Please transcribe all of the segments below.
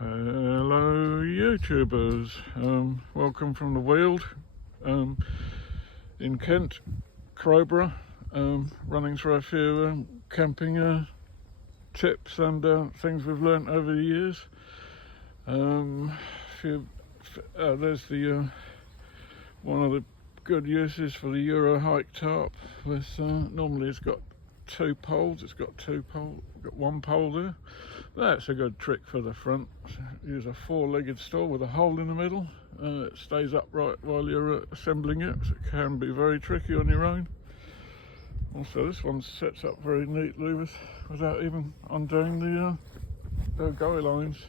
Hello YouTubers, welcome from the Weald in Kent, Crowborough, running through a few camping tips and things we've learnt over the years. There's the one of the good uses for the Euro hike tarp with normally it's got two poles. It's got got one pole there. That's a good trick for the front. Use a four-legged stool with a hole in the middle. It stays upright while you're assembling it, so it can be very tricky on your own. Also, this one sets up very neatly without even undoing the guy lines.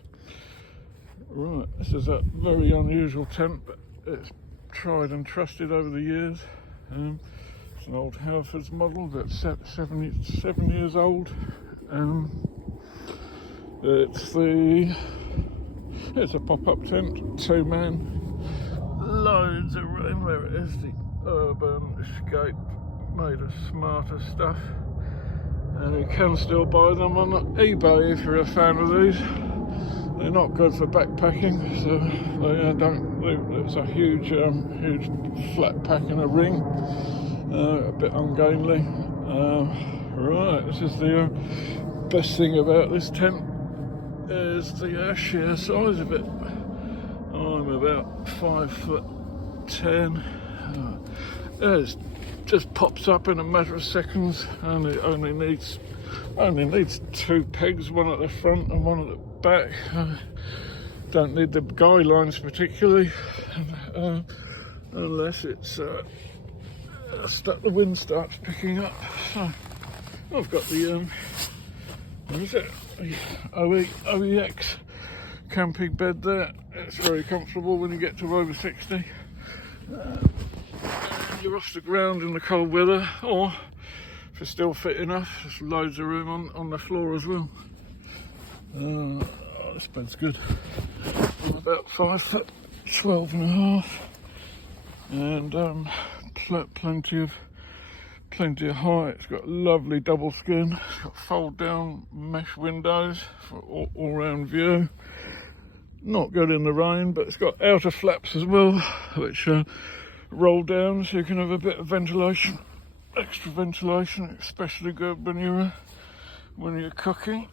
Right, this is a very unusual tent, but it's tried and trusted over the years. It's an old Halfords model that's 7 years old. It's a pop-up tent, 2-man, loads of room. There it is, the Urban Escape, made of smarter stuff. You can still buy them on eBay if you're a fan of these. They're not good for backpacking, so it's a huge flat pack in a ring, a bit ungainly. Right, this is the best thing about this tent is the sheer size of it. I'm about 5'10". It just pops up in a matter of seconds, and it only needs 2 pegs, one at the front and one at the back. Don't need the guy lines particularly, unless it's the wind starts picking up. So I've got the what is it? OEX camping bed there. It's very comfortable when you get to over 60. And you're off the ground in the cold weather, or if it's still fit enough, there's loads of room on the floor as well. This bed's good. I'm about 5'12" and a half, and plenty of height. It's got lovely double skin. It's got fold down mesh windows for all round view. Not good in the rain, but it's got outer flaps as well, which roll down so you can have a bit of ventilation, extra ventilation, especially good when you're cooking.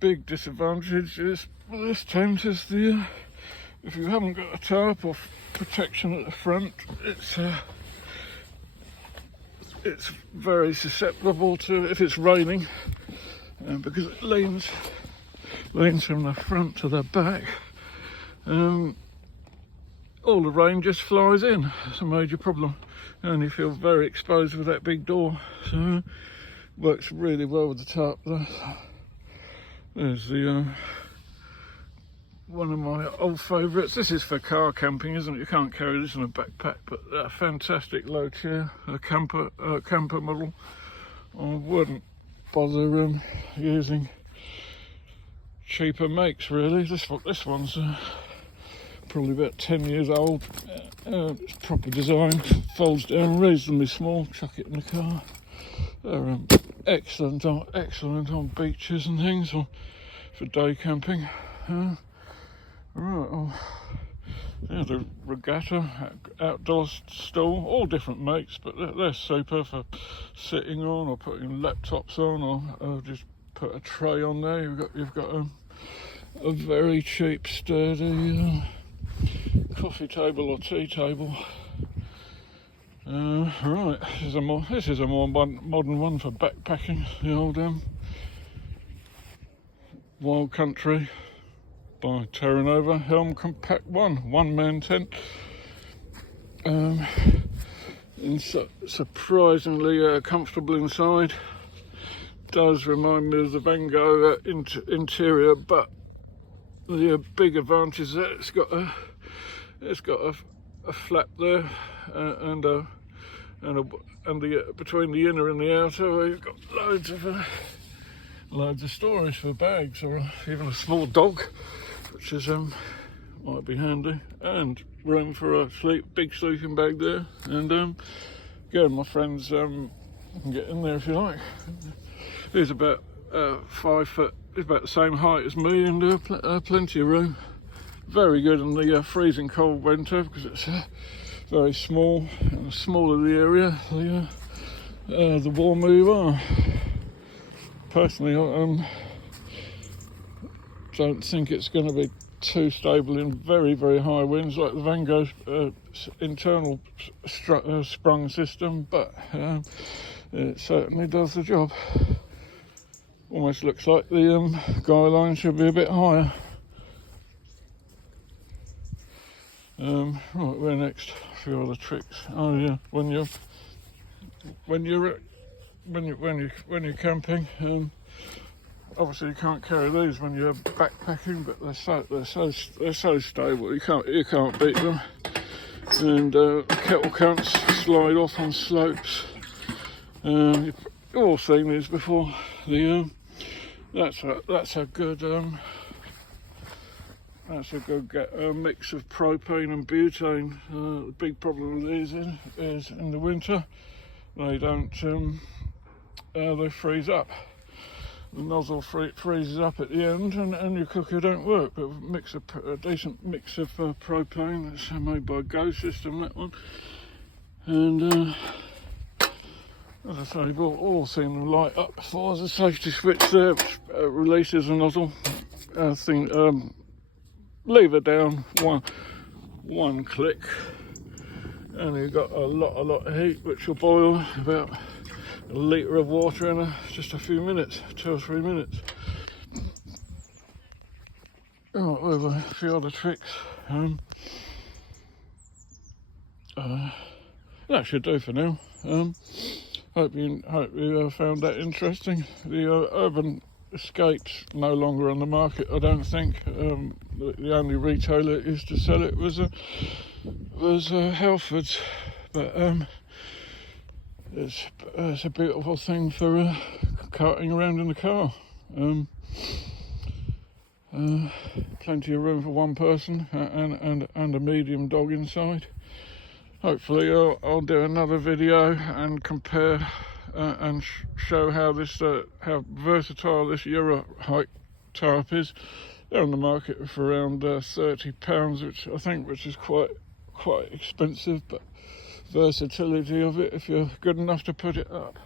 Big disadvantage is this tent is if you haven't got a tarp or protection at the front, it's very susceptible to, if it's raining, because it leans from the front to the back, all the rain just flies in. It's a major problem, and you feel very exposed with that big door, so it works really well with the tarp there. There's the one of my old favourites. This is for car camping, isn't it? You can't carry this in a backpack, but a fantastic low chair, a camper model. I wouldn't bother using cheaper makes really. This one's probably about 10 years old. It's proper design, folds down reasonably small. Chuck it in the car. They're excellent on beaches and things, or for day camping. Right, yeah, the Regatta outdoor stool, all different makes, but they're super for sitting on or putting laptops on, or just put a tray on there. You've got a very cheap, sturdy coffee table or tea table. Right, this is a more modern one for backpacking. The old Wild Country by Terra Nova Helm Compact 1-man tent. And surprisingly comfortable inside. Does remind me of the Van Gogh interior, but the big advantage is that it's got a flap there, and between the inner and the outer, where you've got loads of storage for bags, or even a small dog, which is might be handy, and room for a big sleeping bag there. And again, my friends, you can get in there if you like. He's about 5'8" about the same height as me, and plenty of room. Very good in the freezing cold winter, because it's very small, and the smaller the area, the warmer you are. Personally, I don't think it's going to be too stable in very, very high winds like the Van Gogh internal sprung system, but it certainly does the job. Almost looks like the guy line should be a bit higher. Right, where next? A few other tricks. Oh yeah, when you're camping, obviously you can't carry these when you're backpacking, but they're so stable. You can't beat them. And kettle counts slide off on slopes. You've all seen these before. That's a good mix of propane and butane. The big problem with these is in the winter they don't they freeze up. The nozzle freezes up at the end, and your cooker don't work. But a decent mix of propane. That's made by Go System, that one. And as I say, you've all seen them light up before. There's a safety switch there, which releases the nozzle. Lever down, one click, and you've got a lot of heat, which will boil about a litre of water in just a few minutes, 2 or 3 minutes. Oh, with a few other tricks. That should do for now. Hope you found that interesting. The Urban Escape's no longer on the market, I don't think. The only retailer that used to sell it was Halfords, but it's a beautiful thing for carting around in the car. Plenty of room for one person and a medium dog inside. Hopefully I'll do another video and compare and show how versatile this Euro height tarp is. They're on the market for around £30, which is quite expensive, but versatility of it, if you're good enough to put it up.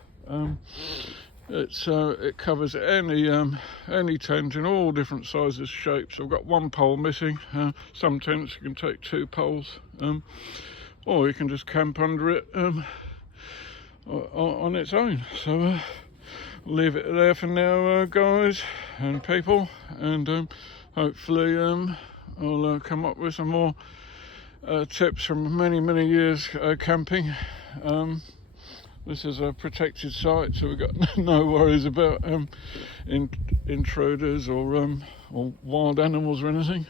It covers any tent in all different sizes, shapes. I've got one pole missing. Some tents you can take 2 poles, or you can just camp under it on its own. So I'll leave it there for now, guys and people, and hopefully I'll come up with some more tips from many years wiring This is a protected site, so we've got no worries about intruders or wild animals or anything,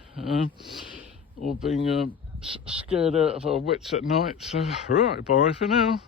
or being scared out of our wits at night. So right, bye for now.